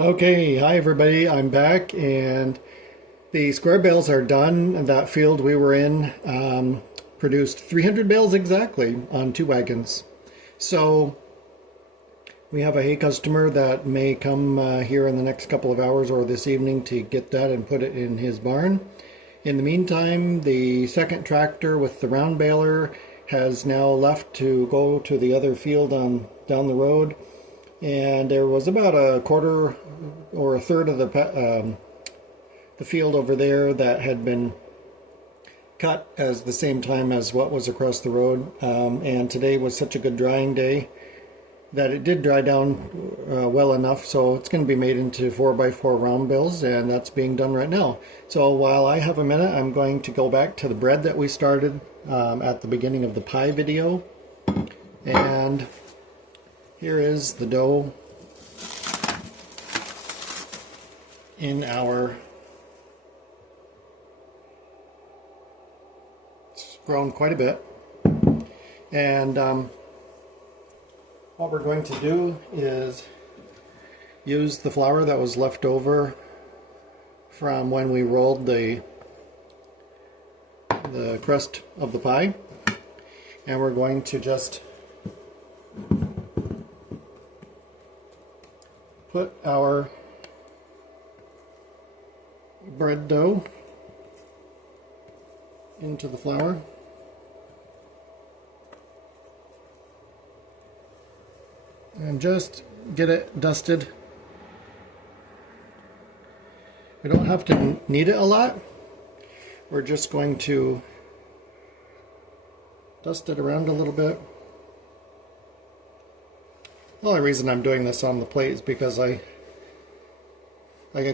Okay, hi everybody, I'm back and the square bales are done. That field we were in produced 300 bales exactly on 2 wagons. So we have a hay customer that may come here in the next couple of hours or this evening to get that and put it in his barn. In the meantime, the second tractor with the round baler has now left to go to the other field down the road. And there was about a quarter or a third of the field over there that had been cut as the same time as what was across the road. And today was such a good drying day that it did dry down well enough, so it's going to be made into 4x4 round bales, and that's being done right now. So while I have a minute, I'm going to go back to the bread that we started at the beginning of the pie video. And here is the dough in our, it's grown quite a bit. And what we're going to do is use the flour that was left over from when we rolled the crust of the pie, and we're going to just put our bread dough into the flour. And just get it dusted. We don't have to knead it a lot. We're just going to dust it around a little bit. The only reason I'm doing this on the plate is because I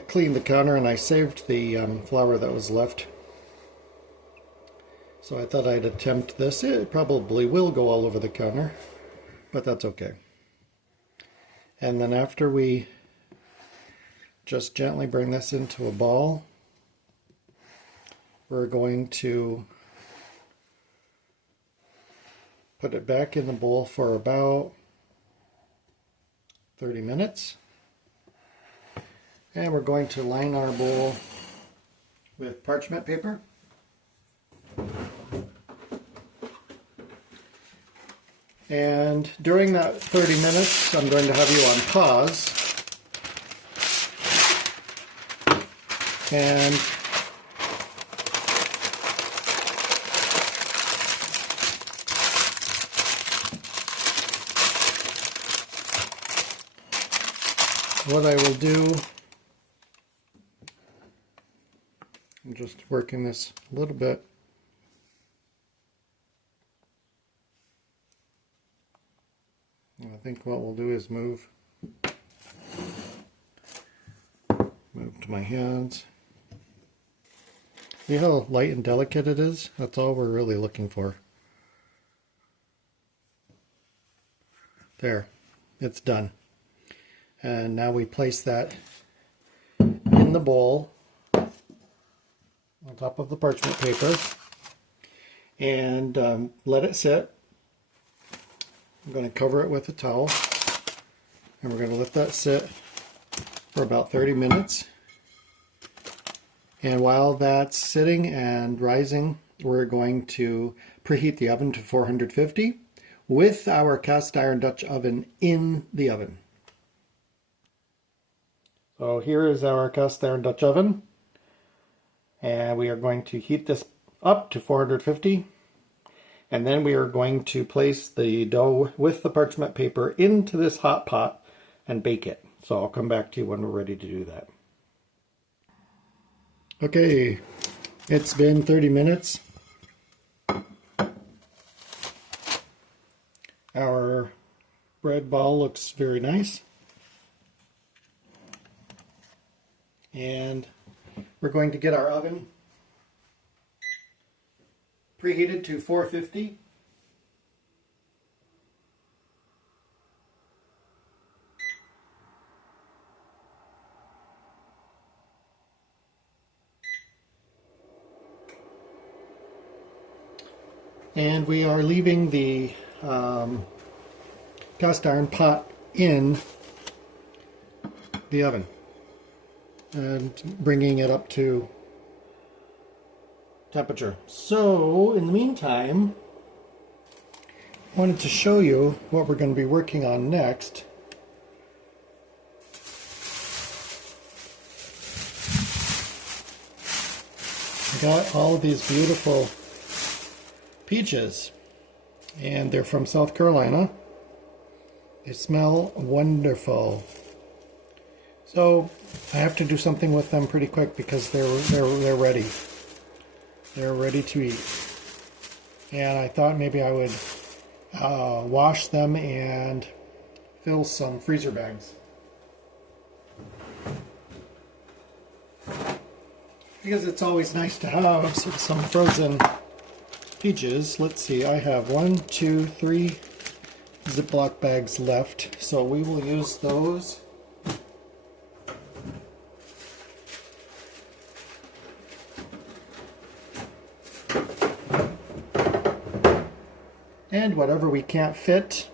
cleaned the counter and I saved the flour that was left. So I thought I'd attempt this. It probably will go all over the counter, but that's okay. And then after we just gently bring this into a ball, we're going to put it back in the bowl for about 30 minutes. And we're going to line our bowl with parchment paper. And during that 30 minutes, I'm going to have you on pause. And what I will do, I'm just working this a little bit. I think what we'll do is move to my hands. See how light and delicate it is? That's all we're really looking for. There, it's done. And now we place that in the bowl on top of the parchment paper and let it sit. I'm going to cover it with a towel, and we're going to let that sit for about 30 minutes. And while that's sitting and rising, we're going to preheat the oven to 450 with our cast iron Dutch oven in the oven. So here is our cast iron Dutch oven, and we are going to heat this up to 450. And then we are going to place the dough with the parchment paper into this hot pot and bake it. So I'll come back to you when we're ready to do that. Okay, it's been 30 minutes. Our bread ball looks very nice. And we're going to get our oven preheated to 450. And we are leaving the cast iron pot in the oven. and bringing it up to temperature. So in the meantime, I wanted to show you what we're going to be working on next. I got all of these beautiful peaches, and they're from South Carolina. They smell wonderful. So I have to do something with them pretty quick because they're ready. They're ready to eat. And I thought maybe I would wash them and fill some freezer bags. Because it's always nice to have some frozen peaches. Let's see, I have 1, 2, 3 Ziploc bags left, so we will use those. And whatever we can't fit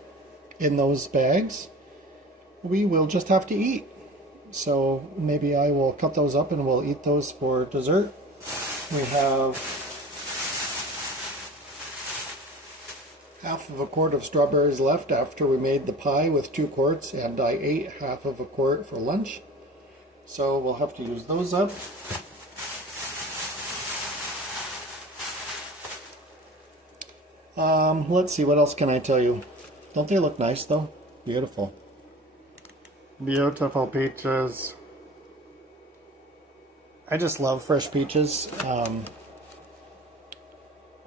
in those bags, we will just have to eat. So maybe I will cut those up and we'll eat those for dessert. We have half of a quart of strawberries left after we made the pie with 2 quarts, and I ate half of a quart for lunch. So we'll have to use those up. Let's see, what else can I tell you? Don't they look nice though? Beautiful. Beautiful peaches. I just love fresh peaches.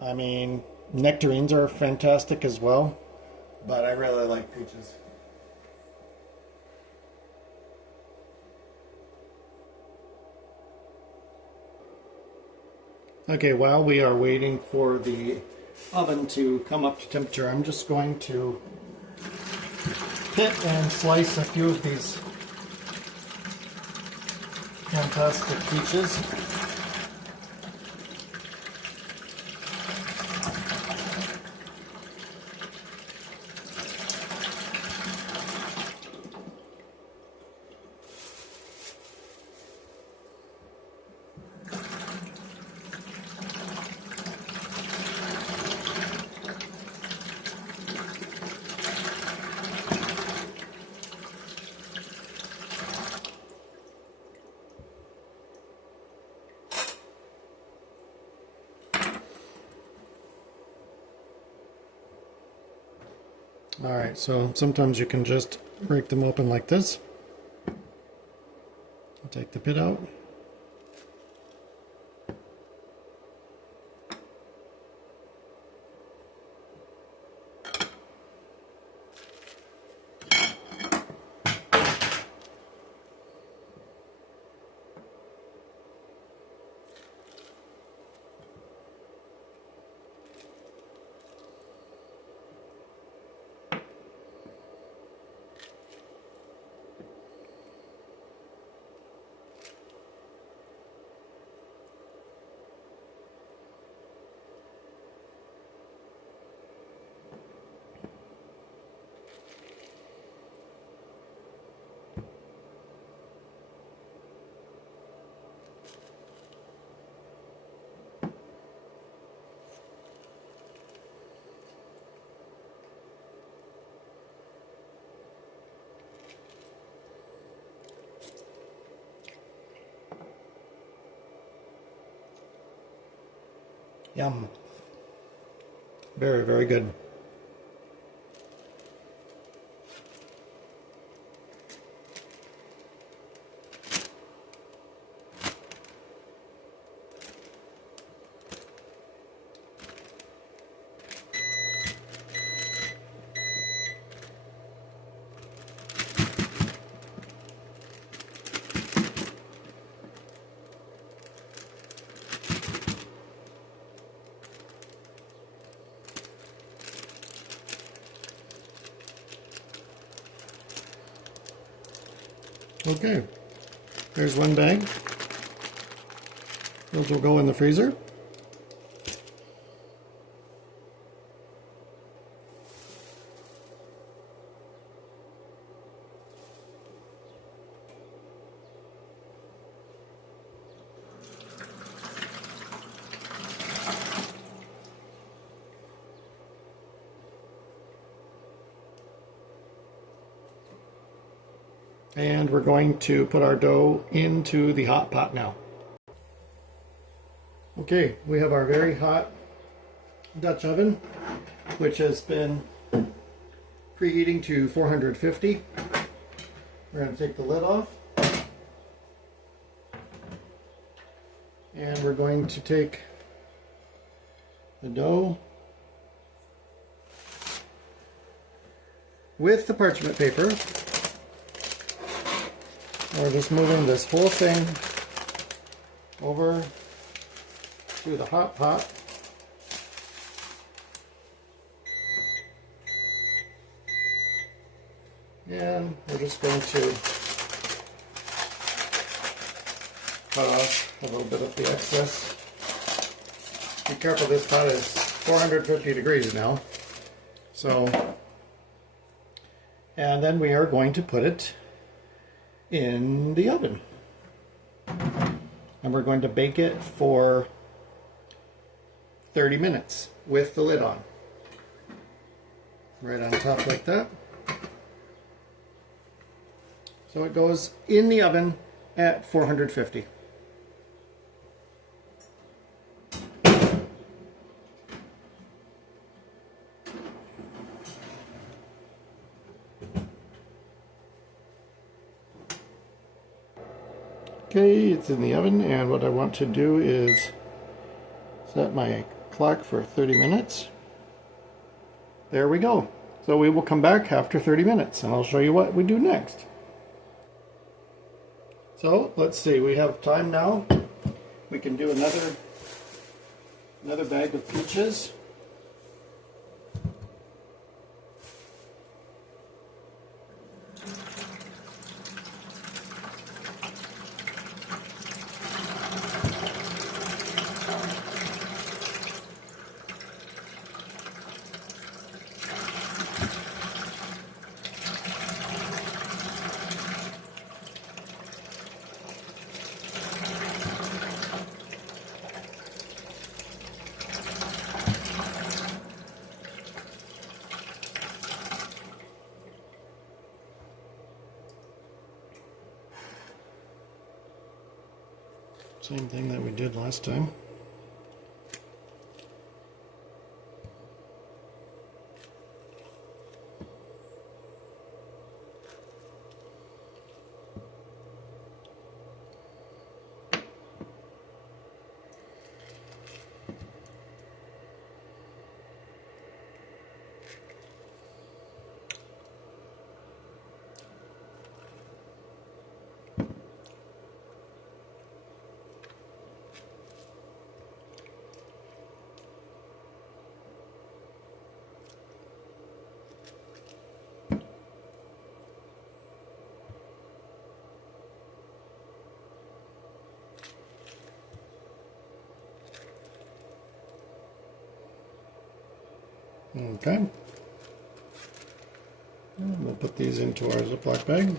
I mean, nectarines are fantastic as well, but I really like peaches. Okay, while we are waiting for the oven to come up to temperature, I'm just going to pit and slice a few of these fantastic peaches. Alright, so sometimes you can just break them open like this. Take the pit out. Yum. Very, very good. Okay, there's one bag. Those will go in the freezer. And we're going to put our dough into the hot pot now. Okay, we have our very hot Dutch oven, which has been preheating to 450. We're going to take the lid off. And we're going to take the dough with the parchment paper. We're just moving this whole thing over to the hot pot. And we're just going to cut off a little bit of the excess. Be careful, this pot is 450 degrees now. So, and then we are going to put it in the oven. And we're going to bake it for 30 minutes with the lid on. Right on top like that. So it goes in the oven at 450. Okay, it's in the oven, and what I want to do is set my clock for 30 minutes. There we go. So we will come back after 30 minutes and I'll show you what we do next. So let's see, we have time now. We can do another bag of peaches. Same thing that we did last time. Okay. And we'll put these into our Ziploc bag.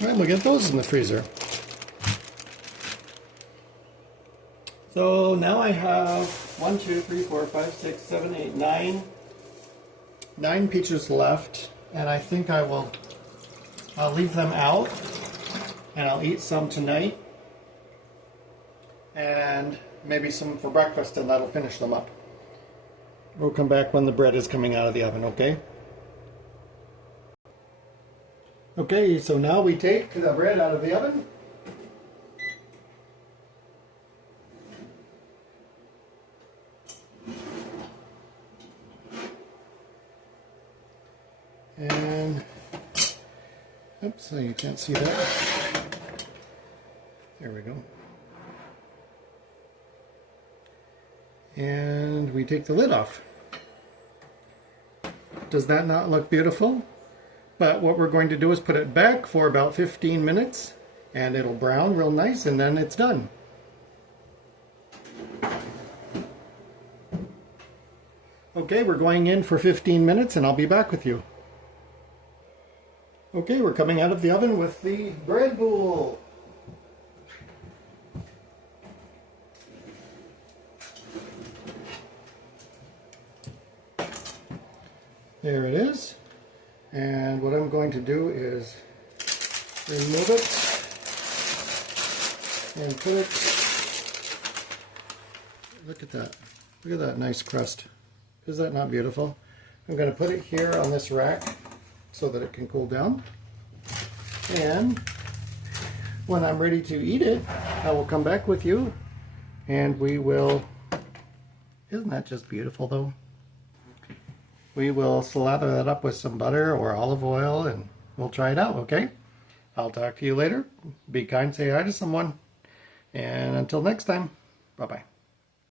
All right, we'll get those in the freezer. So now I have 1, 2, 3, 4, 5, 6, 7, 8, 9 peaches left, and I think I'll leave them out, and I'll eat some tonight, and maybe some for breakfast, and that'll finish them up. We'll come back when the bread is coming out of the oven, okay? Okay, so now we take the bread out of the oven. And, oops, so you can't see that. There we go. And we take the lid off. Does that not look beautiful? But what we're going to do is put it back for about 15 minutes and it'll brown real nice, and then it's done. Okay, we're going in for 15 minutes and I'll be back with you. Okay, we're coming out of the oven with the bread boule. There it is. And what I'm going to do is remove it and put it, look at that. Look at that nice crust. Is that not beautiful? I'm going to put it here on this rack so that it can cool down. And when I'm ready to eat it, I will come back with you and we will, isn't that just beautiful though? We will slather that up with some butter or olive oil and we'll try it out, okay? I'll talk to you later. Be kind, say hi to someone. And until next time, bye-bye.